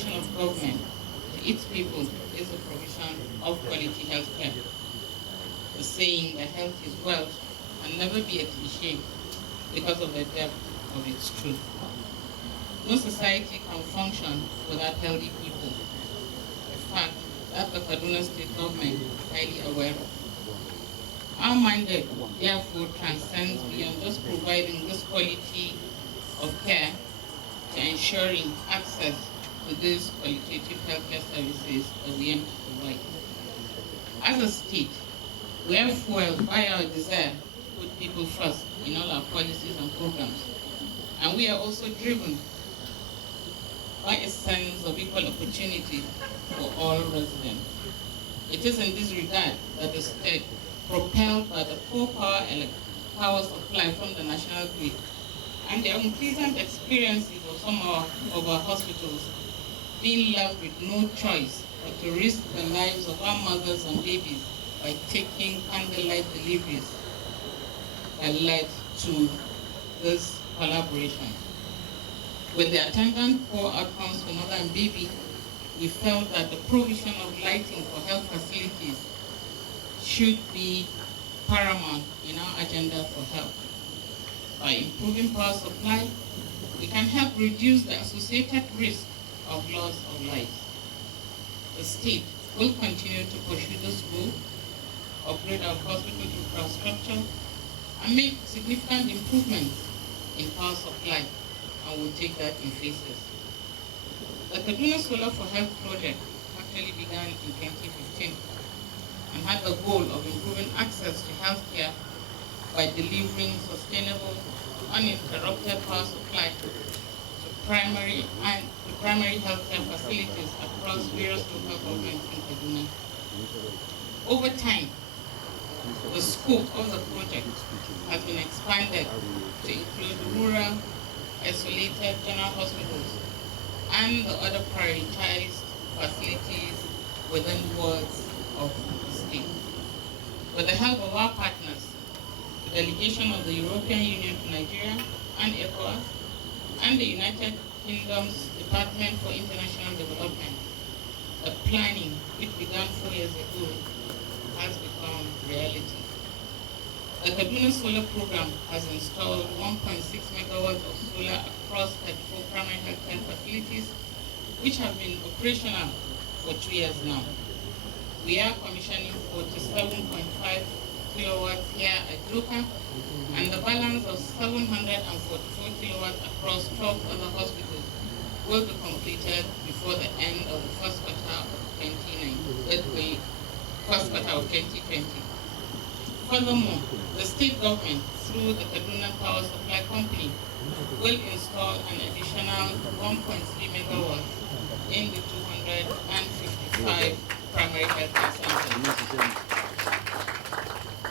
obligation of government to its people is the provision of quality health care. The saying that health is wealth can never be a cliche because of the depth of its truth. No society can function without healthy people. In fact, that the Kaduna State government is highly aware of. Our mandate, therefore, transcends beyond just providing this quality of care to ensuring access to these qualitative healthcare services that we aim to provide. As a state, we are fueled by our desire to put people first in all our policies and programs. And we are also driven by a sense of equal opportunity for all residents. It is in this regard that the state, propelled by the poor power supply from the national grid and the unpleasant experiences of some of our hospitals being left with no choice but to risk the lives of our mothers and babies by taking candlelight deliveries, that led to this collaboration. With the attendant poor outcomes for mother and baby, we felt that the provision of lighting for health facilities should be paramount in our agenda for health. By improving power supply, we can help reduce the associated risk of loss of life. The state will continue to pursue this goal, upgrade our hospital infrastructure, and make significant improvements in power supply, and we'll take that in phases. The Kaduna Solar for Health project actually began in 2015 and had the goal of improving access to healthcare by delivering sustainable, uninterrupted power supply to primary healthcare facilities across various local governments in Kaduna. Over time, the scope of the project has been expanded to include rural, isolated general hospitals and the other prioritized facilities within wards of the state. With the help of our partners, the delegation of the European Union to Nigeria and ECOWAS, and the United Kingdom's Department for International Development, the planning, which began 4 years ago, has become reality. The Kaduna Solar Program has installed 1.6 megawatts of solar across 34 primary healthcare facilities, which have been operational for 2 years now. We are commissioning 47.5 kilowatts here at Doka, and the balance of 744 kilowatts across 12 other hospitals will be completed before the end of the first quarter of 2020. Furthermore, the state government, through the Kaduna Power Supply Company, will install an additional 1.3 megawatts in the 255 primary healthcare centers.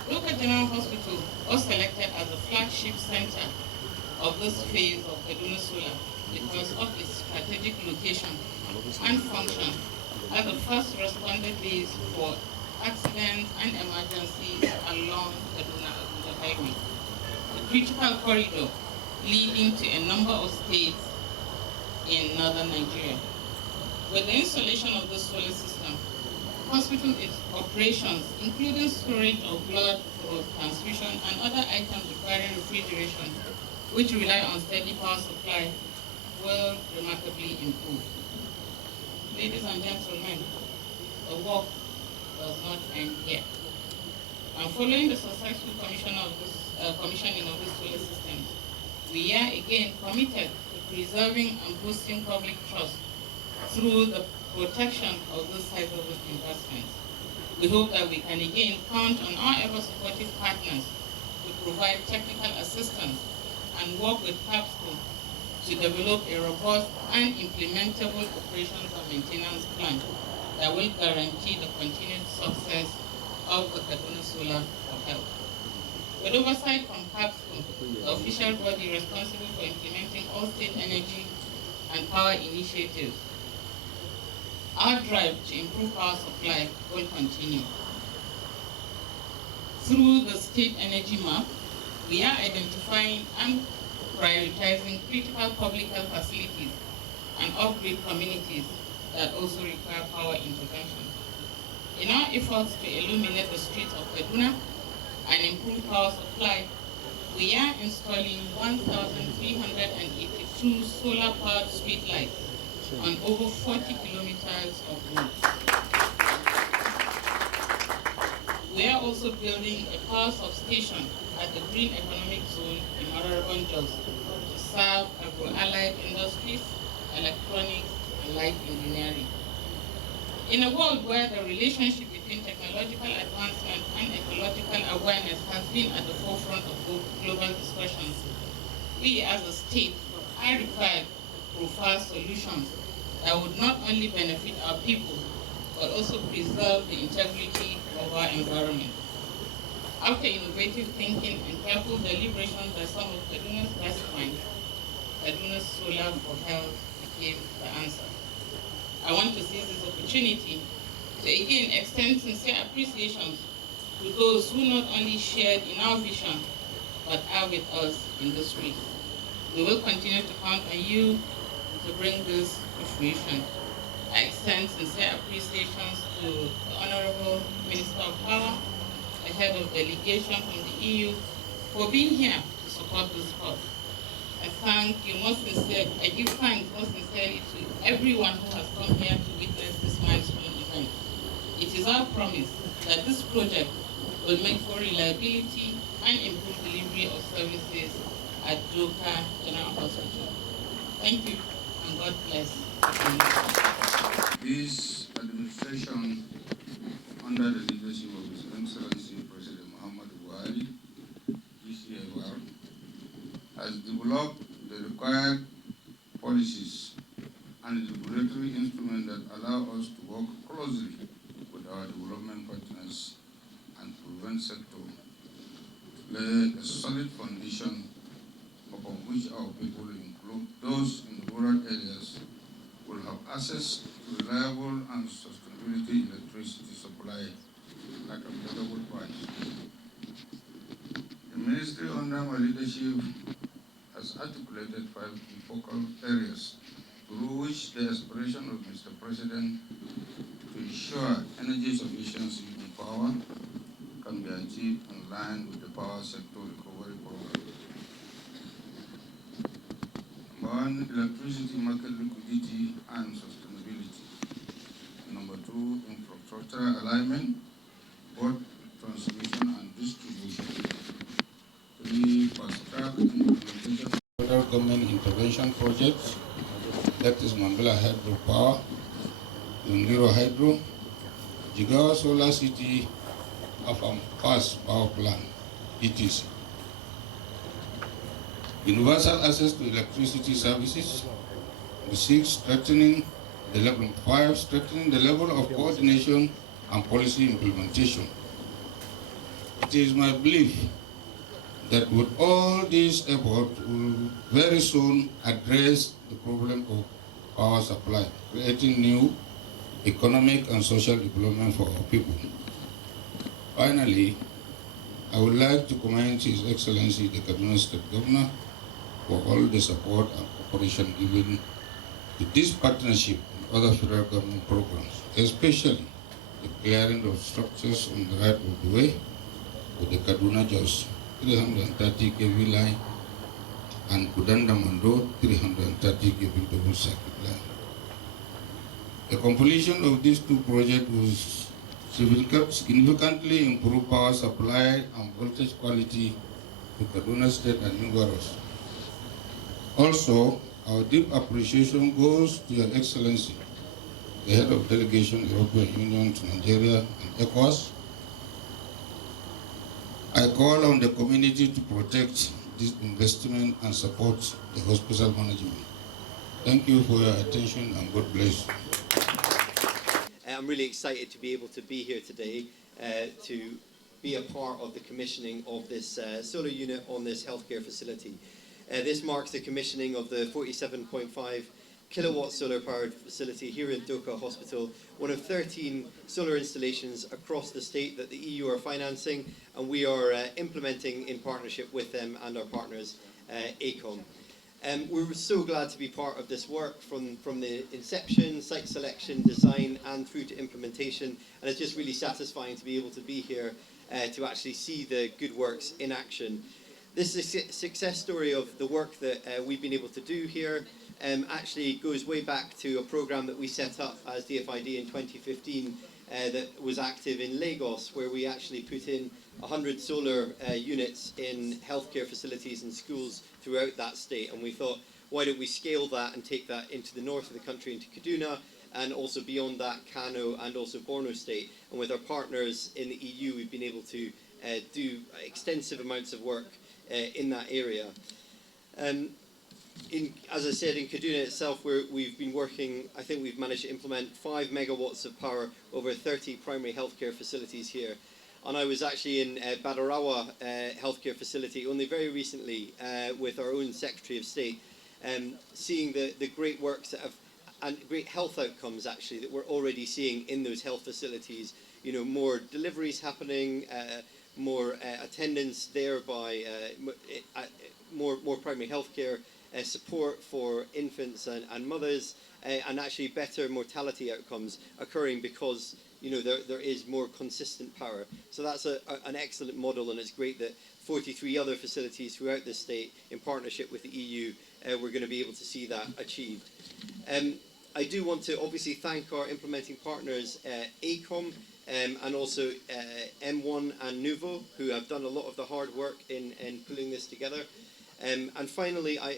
Doka General Hospital was selected as the flagship center of this phase of Kaduna Solar because of its strategic location and function as the first responder base for accidents and emergencies along Kaduna Highway, a critical corridor leading to a number of states in northern Nigeria. With the installation of this solar system, hospital operations, including storage of blood for transfusion and other items requiring refrigeration, which rely on steady power supply, will remarkably improve. Ladies and gentlemen, the work does not end here. And following the successful commissioning of this solar system, we are again committed to preserving and boosting public trust through the protection of this sizable investment. We hope that we can again count on our ever-supportive partners to provide technical assistance and work with CAPSCO to develop a robust and implementable operations and maintenance plan that will guarantee the continued success of the Kaduna Solar for Health. With oversight from CAPSCO, the official body responsible for implementing all state energy and power initiatives, our drive to improve power supply will continue. Through the state energy map, we are identifying and prioritizing critical public health facilities and off-grid communities that also require power intervention. In our efforts to illuminate the streets of Kaduna and improve power supply, we are installing 1,382 solar-powered streetlights on over 40 kilometers of roads. We are also building a power substation at the Green Economic Zone in Mararaban Jos to serve agro-allied industries, electronics, and light engineering. In a world where the relationship between technological advancement and ecological awareness has been at the forefront of global discussions, we as a state are required to provide solutions that would not only benefit our people, but also preserve the integrity of our environment. After innovative thinking and careful deliberation by some of Kaduna's best minds, Kaduna's Solar for Health became the answer. I want to seize this opportunity to again extend sincere appreciation to those who not only shared in our vision, but are with us in this race. We will continue to count on you to bring this to fruition. I extend sincere appreciations to the Honorable Minister of Power, the head of delegation from the EU, for being here to support this cause. I give thanks most sincerely to everyone who has come here to witness this milestone event. It is our promise that this project will make for reliability and improve delivery of services at Doka General Hospital. Thank you, and God bless. This administration, under the leadership of His Excellency President Muhammad Buhari, GCFR, has developed the required policies and regulatory instruments that allow us to work closely with our development partners and prevent sector to lay a solid foundation upon which our people, include those in the rural areas, will have access to reliable and sustainability electricity supply at affordable price. The ministry under my leadership has articulated 5 key focal areas through which the aspiration of Mr. President to ensure energy sufficiency in power can be achieved in line with the power sector recovery program. Number 1, electricity market liquidity and sustainability. Number 2, infrastructure alignment, both transmission and distribution. 3, fast-track implementation of federal government intervention projects, that is Mambila Hydro Power, Yungiro Hydro, Jigawa Solar City, Afam Fast Power Plant, etc. Universal access to electricity services. 6, strengthening the level. 5, strengthening the level of coordination and policy implementation. It is my belief that with all these efforts, we will very soon address the problem of power supply, creating new economic and social development for our people. Finally, I would like to commend His Excellency the Kaduna State Governor for all the support and cooperation given to this partnership and other federal government programs, especially the clearing of structures on the right of the way with the Kaduna Jos 330 kV line and Kudanda Mando 330 kV double circuit line. The completion of these 2 projects will significantly improve power supply and voltage quality to Kaduna State and Nugaros. Also, our deep appreciation goes to Your Excellency, the head of delegation European Union to Nigeria and ECOWAS. I call on the community to protect this investment and support the hospital management. Thank you for your attention and God bless you. I'm really excited to be able to be here today to be a part of the commissioning of this solar unit on this healthcare facility. This marks the commissioning of the 47.5 kilowatt solar powered facility here in Doka Hospital, one of 13 solar installations across the state that the EU are financing, and we are implementing in partnership with them and our partners, ACOM. We're so glad to be part of this work from the inception, site selection, design, and through to implementation. And it's just really satisfying to be able to be here to actually see the good works in action. This is a success story of the work that we've been able to do here. Actually goes way back to a program that we set up as DFID in 2015 that was active in Lagos, where we actually put in 100 solar units in healthcare facilities and schools throughout that state. And we thought, why don't we scale that and take that into the north of the country, into Kaduna, and also beyond that, Kano and also Borno State. And with our partners in the EU, we've been able to do extensive amounts of work in that area. As I said, in Kaduna itself, we've been working, I think we've managed to implement 5 megawatts of power over 30 primary healthcare facilities here. And I was actually in BALARABE healthcare facility only very recently with our own Secretary of State, seeing the great works that have, and great health outcomes actually that we're already seeing in those health facilities. You know, more deliveries happening, more attendance there by more primary healthcare support for infants and mothers, and actually better mortality outcomes occurring because, you know, there is more consistent power. So that's an excellent model, and it's great that 43 other facilities throughout the state, in partnership with the EU, we're going to be able to see that achieved. I do want to obviously thank our implementing partners, ACOM, and also M1 and Nuvo, who have done a lot of the hard work in pulling this together. And finally, I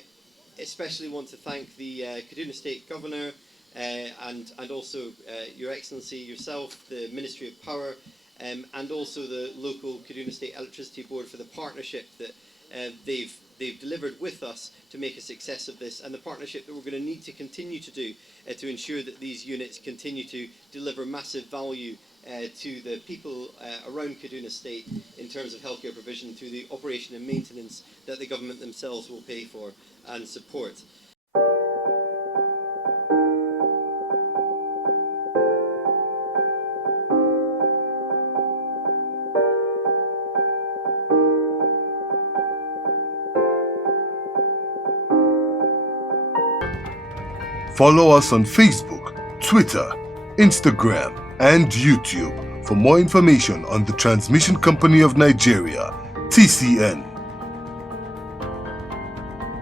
especially want to thank the Kaduna State Governor, and also Your Excellency, yourself, the Ministry of Power, and also the local Kaduna State Electricity Board for the partnership that they've delivered with us to make a success of this, and the partnership that we're going to need to continue to do to ensure that these units continue to deliver massive value to the people around Kaduna State in terms of healthcare provision through the operation and maintenance that the government themselves will pay for and support. Follow us on Facebook, Twitter, Instagram, and YouTube for more information on the Transmission Company of Nigeria, TCN.